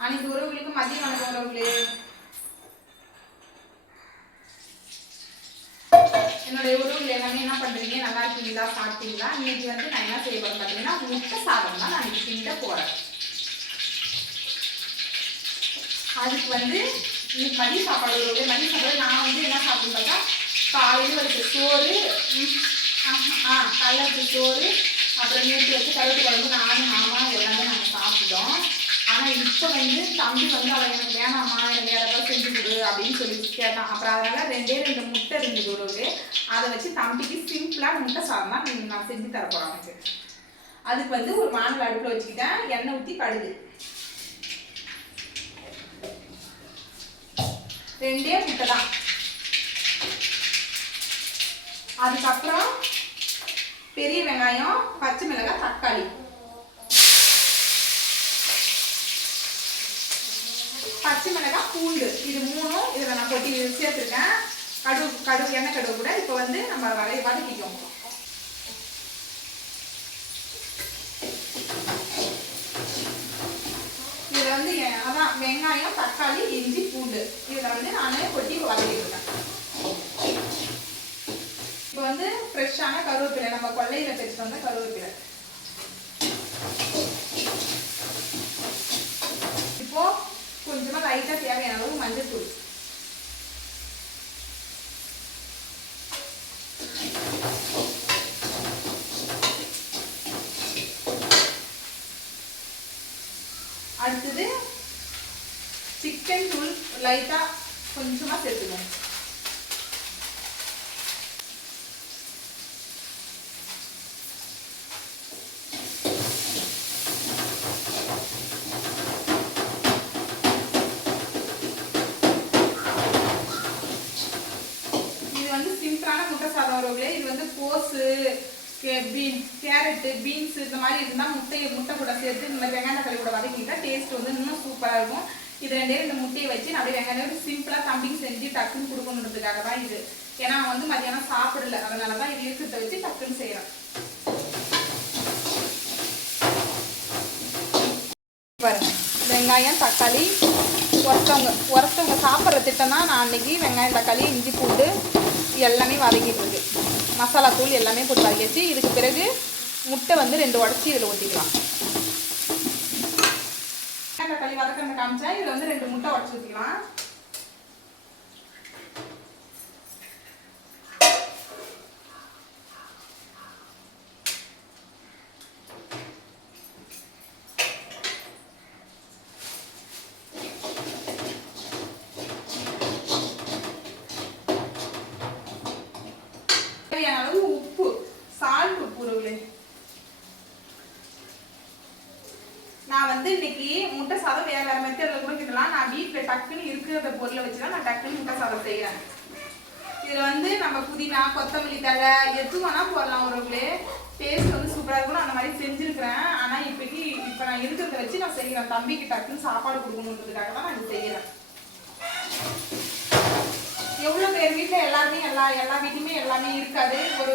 அன்னைக்கு உறவுகளுக்கு மதியம் வணக்கம் உறவுகளே. என்னுடைய உறவுகள் எல்லாமே என்ன பண்றீங்க? நல்லா இருக்கீங்களா? சாப்பிட்டீங்களா? இன்னைக்கு வந்து நான் என்ன செய்ய போறேன் பார்த்தீங்கன்னா முட்டை சாதம் தான் நான் இன்னைக்கு கிண்ட போறேன். அதுக்கு வந்து இன்னைக்கு மதிய சாப்பாடு உறவுகளே. மதிய சாப்பாடு நான் வந்து என்ன சாப்பிடுன்னு பார்த்தா காலையில் வச்சு சோறு ஆ காலையில் வச்சு சோறு அப்புறம் நேற்று வச்சு கருத்து குழம்பு நானும் மாமா எல்லாமே நாங்கள் சாப்பிட்டோம். ஆனால் இப்போ வந்து தம்பி வந்து அவன் எனக்கு வேணாம்மா எனக்கு வேற ஏதாவது செஞ்சு கொடு அப்படின்னு சொல்லி கேட்டான். அப்புறம் அதனால ரெண்டே ரெண்டு முட்டை இருந்தது ஒரு அதை வச்சு தம்பிக்கு சிம்பிளாக முட்டை சாதம் தான் நான் செஞ்சு தர அவனுக்கு. அதுக்கு வந்து ஒரு மாநில அடுப்பில் வச்சுக்கிட்டேன். எண்ணெய் ஊற்றி கடுகு. ரெண்டே முட்டை தான். அதுக்கப்புறம் பெரிய வெங்காயம் பச்சை மிளகாய் தக்காளி. பச்சை மிளகாய் பூண்டு. இது மூணும் இதில் நான் கொட்டி சேர்த்துருக்கேன். கடுகு கடுகு எண்ணெய் கடுகு கூட இப்போ வந்து நம்ம வரை வதக்கிக்கோங்க இதில் வந்து அதான் வெங்காயம் தக்காளி இஞ்சி பூண்டு. இதில் வந்து நானே கொட்டி வதக்கிட்டுருக்கேன். இப்போ வந்து ஃப்ரெஷ்ஷான கருவேப்பிலை நம்ம கொல்லையில் பெற்று வந்த கருவேப்பிலை. அடுத்தது சிக்கன் தூள் லைட்டா கொஞ்சமா சேர்த்துக்கணும் இது வந்து சிம்பிளான முட்டை சாதம் உறவுகளே இது வந்து கோஸு பீன் கேரட்டு பீன்ஸ் இந்த மாதிரி இருந்தால் முட்டையை முட்டை கூட சேர்த்து இந்த மாதிரி வெங்காய தக்காளி கூட வதக்கிட்டா டேஸ்ட் வந்து இன்னும் சூப்பராக இருக்கும். இது ரெண்டே ரெண்டு முட்டையை வச்சு நான் அப்படியே வெங்காயம் சிம்பிளாக தம்பிங் செஞ்சு டக்குன்னு கொடுக்கணுன்றதுக்காக தான் இது. ஏன்னா அவன் வந்து மதியானம் சாப்பிடல. அதனால தான் இது இருக்கிறத வச்சு டக்குன்னு செய்கிறேன் பாருங்க. வெங்காயம் தக்காளி ஒருத்தவங்க ஒருத்தவங்க சாப்பிட்ற திட்டம் தான் நான் அன்னைக்கு வெங்காயம் தக்காளி இஞ்சி பூண்டு எல்லாமே வதக்கிட்டு இருக்கு. மசாலா தூள் எல்லாமே போட்டு வதக்கியாச்சு. இதுக்கு பிறகு முட்டை வந்து ரெண்டு உடச்சி இதில் ஊற்றிக்கலாம் வெங்காயம் தக்காளி வதக்கிறத காமிச்சா இதில் வந்து ரெண்டு முட்டை உடச்சி ஊற்றிக்கலாம் தேவையான அளவு உப்பு சால்ட் உப்பு உறவுகளே நான் வந்து இன்னைக்கு முட்டை சாதம் வேற வேற மெத்தடில் கூட கிட்டலாம். நான் வீட்டில் டக்குன்னு இருக்கிற பொருளை வச்சு தான் நான் டக்குன்னு முட்டை சாதம் செய்கிறேன் இதில் வந்து நம்ம புதினா கொத்தமல்லி தழை எது வேணால் போடலாம் உறவுகளே. டேஸ்ட் வந்து சூப்பராக இருக்கும் அந்த மாதிரி செஞ்சுருக்கிறேன். ஆனால் இப்போக்கி இப்போ நான் இருக்கிறத வச்சு நான் செய்கிறேன் தம்பிக்கு டக்குன்னு சாப்பாடு கொடுக்கணுன்றதுக்காக தான் நான் இது செய்கிறேன் எவ்வளோ பேர் வீட்டில் எல்லாருமே எல்லா எல்லா வீட்லையுமே எல்லாமே இருக்காது. ஒரு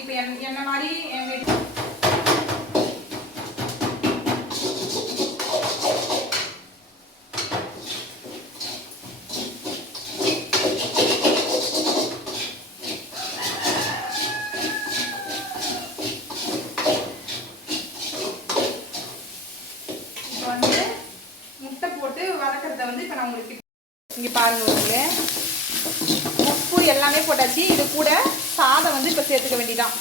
இப்போ என் என்ன மாதிரி என் வீட்டு இப்போ வந்து முட்டை போட்டு வதக்கிறத வந்து இப்போ நான் உங்களுக்கு இங்கே பாருங்க உங்களுக்கு உப்பு எல்லாமே போட்டாச்சு. இது கூட சாதம் வந்து இப்போ சேர்த்துக்க வேண்டிதான்.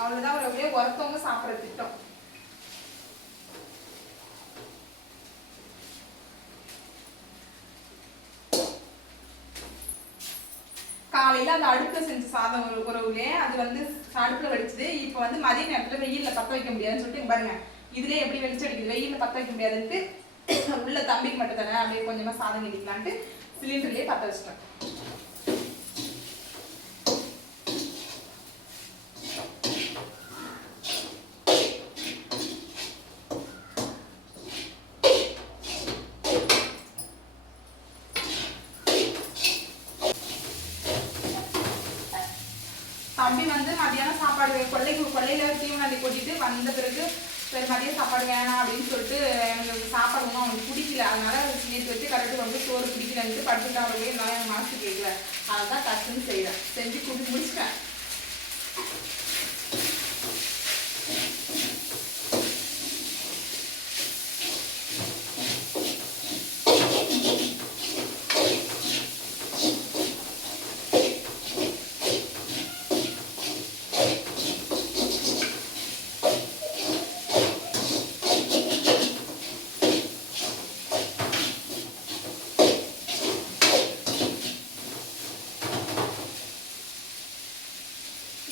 அவ்வளோதான் ஒரு அப்படியே ஒருத்தவங்க சாப்பிட்ற திட்டம். காலையில அந்த அடுப்புல செஞ்ச சாதம் ஒரு உறவுலே அது வந்து அடுப்புல வெடிச்சது. இப்போ வந்து மதிய நேரத்துல வெயில்ல பத்த வைக்க முடியாதுன்னு சொல்லிட்டு பாருங்க. இதுலயே எப்படி வெளிச்சம் அடிக்குது? வெயில்ல பத்த வைக்க முடியாதுன்ட்டு உள்ள தம்பிக்கு மட்டும் தானே அப்படியே கொஞ்சமா சாதம் கிண்டிக்கலான்ட்டு சிலிண்டர்லயே பத்த வச்சிட்டேன் தம்பி வந்து மதியானம் சாப்பாடு கொள்ளைக்கு கொள்ளையில் தீவனாண்டி கொட்டிட்டு வந்த பிறகு சரி மதியம் சாப்பாடு வேணாம் அப்படின்னு சொல்லிட்டு எனக்கு சாப்பாடு ஒன்றும் அவனுக்கு பிடிக்கல. அதனால நேற்று வச்சு கரெக்டு வந்து சோறு பிடிக்கலன்ட்டு படுத்துட்டு அவருடைய என்னால் எனக்கு மனசு கேட்கல அதுதான் கஷ்டம்னு செய்கிறேன் செஞ்சு கொடுத்து முடிச்சிட்டேன்.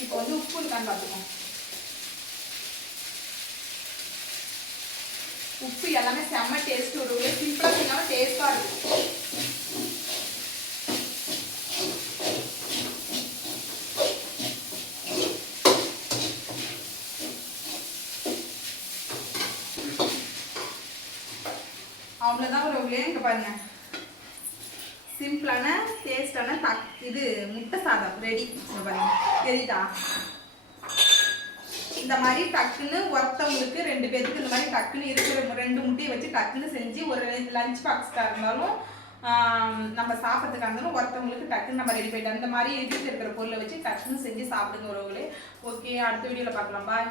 இப்போ வந்து உப்பு இருக்கான்னு பார்த்துக்கோம் உப்பு எல்லாமே செம்ம டேஸ்ட் ஒரு சிம்பிளாக செஞ்சாலும் டேஸ்ட்டாக இருக்கும். அவ்வளோதான் ஒரு இங்கே பாருங்க. சிம்பிளான டேஸ்டான தக் இது முட்டை சாதம் ரெடி பாருங்க. தெரியுதா? இந்த மாதிரி டக்குன்னு ஒருத்தவங்களுக்கு ரெண்டு பேருக்கு இந்த மாதிரி டக்குன்னு இருக்கிற ரெண்டு முட்டையை வச்சு டக்குன்னு செஞ்சு ஒரு லஞ்ச் பாக்ஸ்க்காக இருந்தாலும் நம்ம சாப்பிட்றதுக்காக இருந்தாலும் ஒருத்தவங்களுக்கு டக்குன்னு நம்ம ரெடி பண்ணிட்டு அந்த மாதிரி வீட்டில் இருக்கிற பொருளை வச்சு டக்குன்னு செஞ்சு சாப்பிடுங்க உறவுகளே. ஓகே அடுத்த வீடியோவில் பார்க்கலாம். பாய்